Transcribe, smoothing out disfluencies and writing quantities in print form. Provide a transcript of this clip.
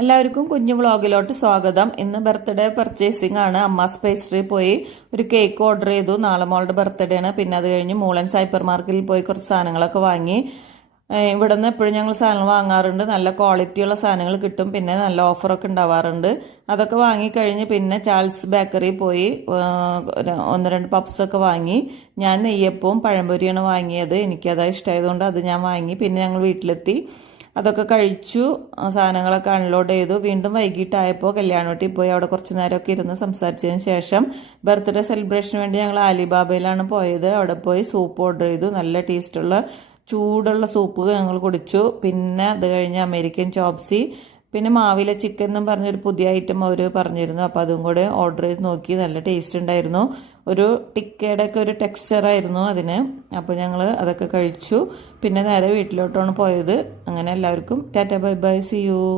എല്ലാവർക്കും കുഞ്ഞു വ്ളോഗിലോട്ട് സ്വാഗതം. ഇന്ന് ബർത്ത്ഡേ പർച്ചേസിംഗ് ആണ്. അമ്മാസ് പേസ്ട്രി പോയി ഒരു കേക്ക് ഓർഡർ ചെയ്തു. നാളെ മോളുടെ ബർത്ത്ഡേ ആണ്. പിന്നെ അത് കഴിഞ്ഞ് മൂളൻസ് ഹൈപ്പർ മാർക്കറ്റിൽ പോയി കുറച്ച് സാധനങ്ങളൊക്കെ വാങ്ങി. ഇവിടെ നിന്ന് എപ്പോഴും ഞങ്ങൾ സാധനങ്ങൾ വാങ്ങാറുണ്ട്. നല്ല ക്വാളിറ്റിയുള്ള സാധനങ്ങൾ കിട്ടും. പിന്നെ നല്ല ഓഫറൊക്കെ ഉണ്ടാവാറുണ്ട്. അതൊക്കെ വാങ്ങിക്കഴിഞ്ഞ് പിന്നെ ചാൾസ് ബേക്കറി പോയി ഒന്ന് രണ്ട് പപ്സൊക്കെ വാങ്ങി. ഞാൻ നെയ്യപ്പവും പഴംപൊരിയാണ് വാങ്ങിയത്. എനിക്കത് ഇഷ്ടമായതുകൊണ്ട് അത് ഞാൻ വാങ്ങി. പിന്നെ ഞങ്ങൾ വീട്ടിലെത്തി അതൊക്കെ കഴിച്ചു. സാധനങ്ങളൊക്കെ അൺലോഡ് ചെയ്തു. വീണ്ടും വൈകിട്ടായപ്പോൾ കല്യാണവീട്ടിൽ പോയി അവിടെ കുറച്ച് നേരമൊക്കെ ഇരുന്ന് സംസാരിച്ചതിന് ശേഷം ബർത്ത്ഡേ സെലിബ്രേഷന് വേണ്ടി ഞങ്ങൾ ആലിബാബയിലാണ് പോയത്. അവിടെ പോയി സൂപ്പ് ഓർഡർ ചെയ്തു. നല്ല ടേസ്റ്റുള്ള ചൂടുള്ള സൂപ്പ് ഞങ്ങൾ കുടിച്ചു. പിന്നെ അത് കഴിഞ്ഞ് അമേരിക്കൻ ചോപ്സി, പിന്നെ മാവില ചിക്കൻ എന്നും പറഞ്ഞൊരു പുതിയ ഐറ്റം അവർ പറഞ്ഞിരുന്നു. അപ്പോൾ അതും കൂടെ ഓർഡർ ചെയ്ത് നോക്കി. നല്ല ടേസ്റ്റ് ഉണ്ടായിരുന്നു. ഒരു ടിക്കയുടെ ഒക്കെ ഒരു ടെക്സ്ചറായിരുന്നു അതിന്. അപ്പോൾ ഞങ്ങൾ അതൊക്കെ കഴിച്ചു. പിന്നെ നേരെ വീട്ടിലോട്ടാണ് പോയത്. അങ്ങനെ എല്ലാവർക്കും tata bye bye, see U.